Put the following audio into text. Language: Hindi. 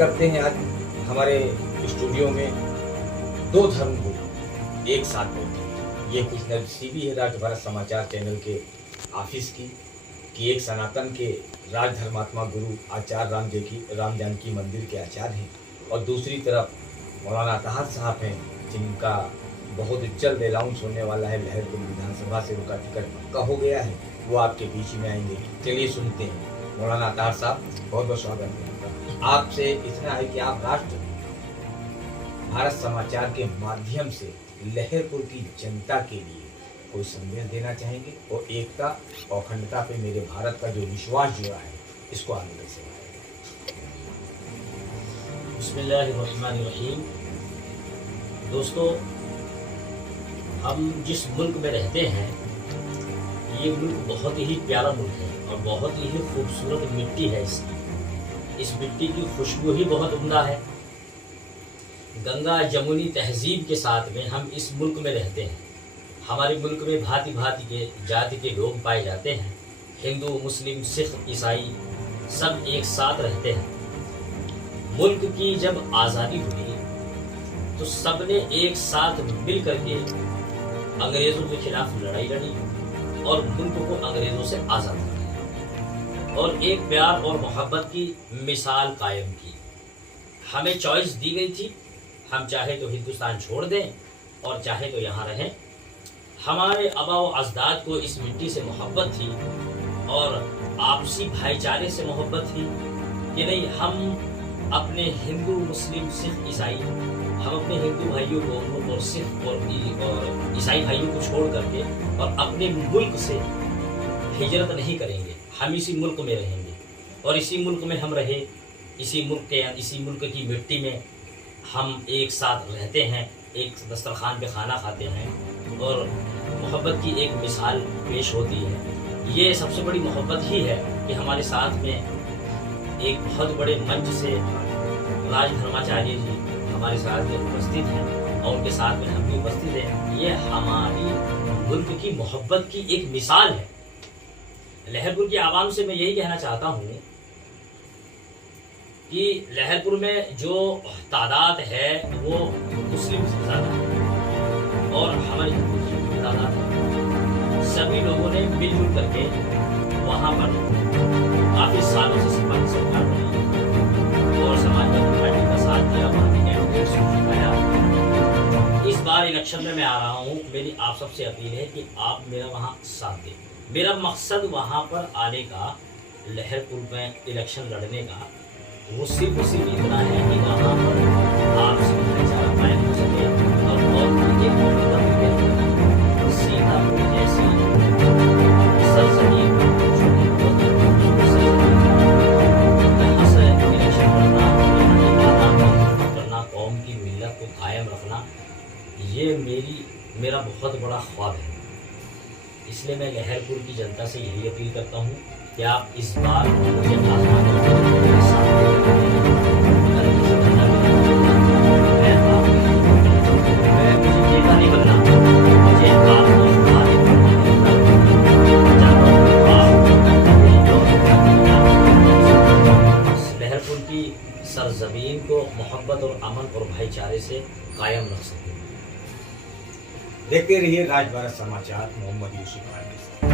करते हैं आज हमारे स्टूडियो में दो धर्मगुरु एक साथ बैठे हैं। ये कुछ नसीबी है राज भारत समाचार चैनल के ऑफिस की कि एक सनातन के राज धर्मात्मा गुरु आचार्य राम जानकी मंदिर के आचार्य हैं और दूसरी तरफ मौलाना अतहार साहब हैं जिनका बहुत जल्द अनाउंस होने वाला है। लहरपुर विधानसभा से उनका टिकट पक्का हो गया है, वो आपके बीच में आएंगे। चलिए सुनते हैं। मौलाना अतहार साहब, बहुत बहुत स्वागत है आपसे। इतना है कि आप राष्ट्र भारत समाचार के माध्यम से लहरपुर की जनता के लिए कोई संदेश देना चाहेंगे और एकता और अखंडता पे मेरे भारत का जो विश्वास जुड़ा है इसको आगे कैसे बढ़ाएंगे। बिस्मिल्लाहिर्रहमानिर्रहीम। दोस्तों, हम जिस मुल्क में रहते हैं ये मुल्क बहुत ही प्यारा मुल्क है और बहुत ही खूबसूरत मिट्टी है इसकी। इस मिट्टी की खुशबू ही बहुत उम्दा है। गंगा जमुनी तहजीब के साथ में हम इस मुल्क में रहते हैं। हमारे मुल्क में भांति भांति के जाति के लोग पाए जाते हैं। हिंदू, मुस्लिम, सिख, ईसाई सब एक साथ रहते हैं। मुल्क की जब आज़ादी हुई तो सबने एक साथ मिल करके अंग्रेज़ों के खिलाफ लड़ाई लड़ी और मुल्क को अंग्रेज़ों से आज़ाद कराया और एक प्यार और मोहब्बत की मिसाल कायम की। हमें चॉइस दी गई थी, हम चाहे तो हिंदुस्तान छोड़ दें और चाहे तो यहाँ रहें। हमारे आबा व अजदाद को इस मिट्टी से मोहब्बत थी और आपसी भाईचारे से मोहब्बत थी कि नहीं, हम अपने हिंदू, मुस्लिम, सिख, ईसाई, हम अपने हिंदू भाइयों को और सिख और ईसाई भाइयों को छोड़ करके और अपने मुल्क से हिजरत नहीं करेंगे। हम इसी मुल्क में रहेंगे और इसी मुल्क में हम रहे, इसी मुल्क की मिट्टी में हम एक साथ रहते हैं, एक दस्तरखान पे खाना खाते हैं और मोहब्बत की एक मिसाल पेश होती है। ये सबसे बड़ी मोहब्बत ही है कि हमारे साथ में एक बहुत बड़े मंच से राज धर्माचार्य जी हमारे साथ में उपस्थित हैं और उनके साथ में हम भी उपस्थित हैं। ये हमारी मुल्क की मोहब्बत की एक मिसाल है। लहरपुर की आवाम से मैं यही कहना चाहता हूँ कि लहरपुर में जो तादाद है वो मुस्लिम से ज़्यादा है और हमारी हिंदू की तादाद है। सभी लोगों ने मिलजुल करके वहाँ पर काफ़ी सालों से सिपाही सरकार बनी और समाजवादी पार्टी का साथ दिया, पार्टी कैंडिडेट्स को जिताया। इस बार इलेक्शन में मैं आ रहा हूँ, मेरी आप सबसे अपील है कि आप मेरा वहाँ साथ दें। मेरा मकसद वहाँ पर आने का, लहरपुर में इलेक्शन लड़ने का, वो सिर्फ इतना है कि वहाँ पर आपसी भाईचारा कायम हो सके और भी एक सीतापुर जैसी सरजमीन करना, कौम की मिल्लत को कायम रखना, ये मेरा बहुत बड़ा ख्वाब है। इसलिए मैं लहरपुर की जनता से यही अपील करता हूँ कि आप इस बार मुझे सरजमीन को मोहब्बत और अमन और भाईचारे से कायम रख सके। देखते रहिए राज भारत समाचार। मोहम्मद यूसुफ।